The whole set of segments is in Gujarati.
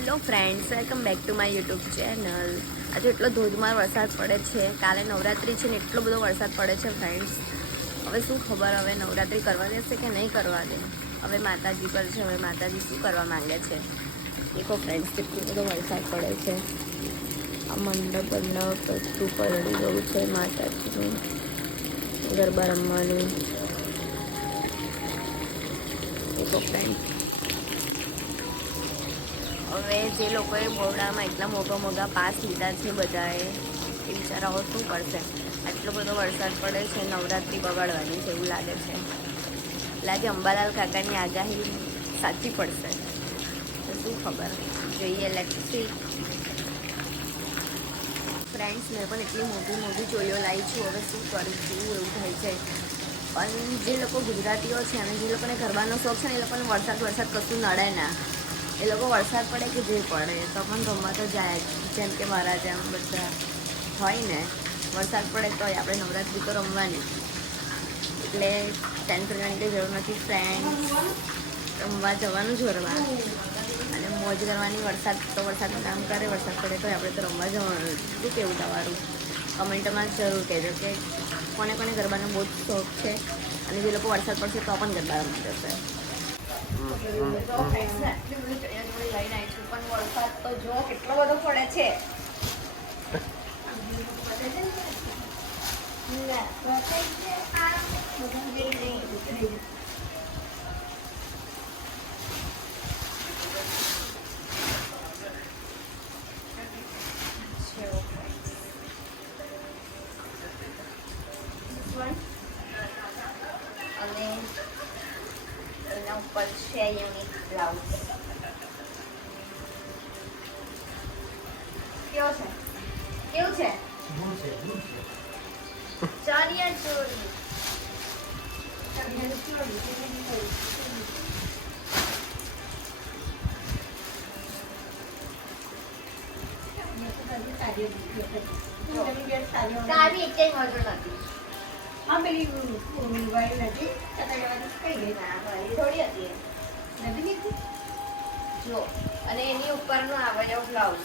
Hello friends welcome back to my YouTube channel આજે એટલો ધોધમાર વરસાદ પડે છે. કાલે નવરાત્રિ છે ને એટલો બધો વરસાદ પડે છે ફ્રેન્ડ્સ હવે શું ખબર? હવે નવરાત્રિ કરવા દેશે કે નહીં કરવા દે? હવે માતાજી પર છે. હવે માતાજી શું કરવા માંગે છે? દેખો ફ્રેન્ડ્સ કેટલો બધો વરસાદ પડે છે. આ મંડપ મંડપ બધું પલળી ગયું છે માતાજીનું. ગરબા રમવાનું. દેખો ફ્રેન્ડ્સ હવે જે લોકોએ બોરડામાં એટલા મોટા મોટા પાસ લીધા છે બધાએ, એ બિચારાઓ શું કરશે? આટલો બધો વરસાદ પડે છે, નવરાત્રિ બગાડવાની છે એવું લાગે છે. આજે અંબાલાલ કાકાની આગાહી સાચી પડશે. તો શું ખબર? જોઈએ લેટ્સી ફ્રેન્ડ્સ મેં પણ એટલી મોટી મોટી ચોલીઓ લાવી છું, હવે શું કરીશું એવું થાય છે. પણ જે લોકો ગુજરાતીઓ છે અને જે લોકોને ગરબાનો શોખ છે એ લોકોને વરસાદ વરસાદ કશું નડે ના. એ લોકો વરસાદ પડે કે જે પડે તો પણ રમવા તો જાય જેમ કે મારા જેમ બધા હોય ને, વરસાદ પડે તો આપણે નવરાત્રિ તો રમવાની. એટલે ટેન્શન કરવાની જરૂર નથી ફ્રેન્ડ રમવા જવાનું જ ગરબા અને મોજ કરવાની, વરસાદ તો વરસાદનું કામ કરે, વરસાદ પડે તો આપણે તો રમવા જવાનું. શું કેવું તમારું? કમેન્ટમાં જરૂર કહેજો કે કોને કોને ગરબાનો બહુ જ શોખ છે. અને જે લોકો વરસાદ પડશે તો પણ ગરબા રમી જશે તો friends, આટલી બધી ચણિયાચોળી લઈને આવી છું, પણ વરસાદ તો જો કેટલો બધો પડે છે. અને એના ઉપર છે યુનિક બ્લાઉઝ જો અને એની ઉપરનો આવે બ્લાઉઝ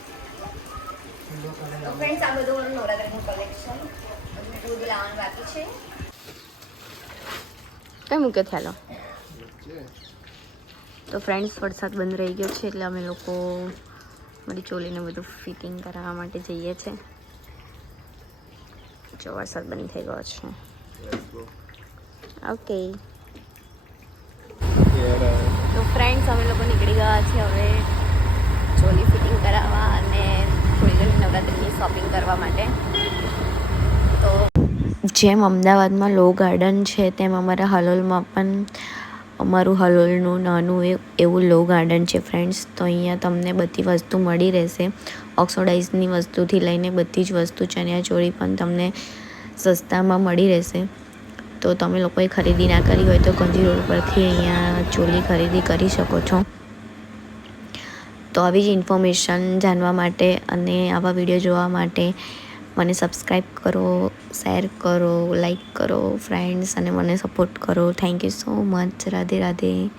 તો ફ્રેન્ડ્સ આ બધું મારું નવરાત્રીનું કલેક્શન હજુ દૂધ લાવવાનું બાકી છે. કઈ મૂકે થયેલો તો ફ્રેન્ડ્સ વરસાદ બંધ રહી ગયો છે એટલે અમે લોકો મારી ચોલીને બધું ફિટિંગ કરાવવા માટે જઈએ છીએ જો વરસાદ બંધ થઈ ગયો છે. ઓકે તો ફ્રેન્ડ્સ અમે લોકો નીકળી ગયા છે હવે ચોલી ફિટિંગ કરાવવા. નવરાત્રિની શોપિંગ કરવા માટે. તો જેમ અમદાવાદમાં લો ગાર્ડન છે, તેમ અમારા હલોલમાં પણ અમારું હલોલનું નાનું એવું લો ગાર્ડન છે ફ્રેન્ડ્સ તો અહીંયા તમને બધી વસ્તુ મળી રહેશે. ઓક્સોડાઇઝની વસ્તુથી લઈને બધી જ વસ્તુ ચણિયાચોળી પણ તમને સસ્તામાં મળી રહેશે. તો તમે લોકોએ ખરીદી ના કરી હોય તો કંજી રોડ પરથી અહીંયા ચોલી ખરીદી કરી શકો છો. તો આવી જ ઇન્ફોર્મેશન જાણવા માટે અને આવા વીડિયો જોવા માટે મને સબસ્ક્રાઈબ કરો, શેર કરો લાઈક કરો, ફ્રેન્ડ્સ અને મને સપોર્ટ કરો. Thank you so much. Radhe Radhe.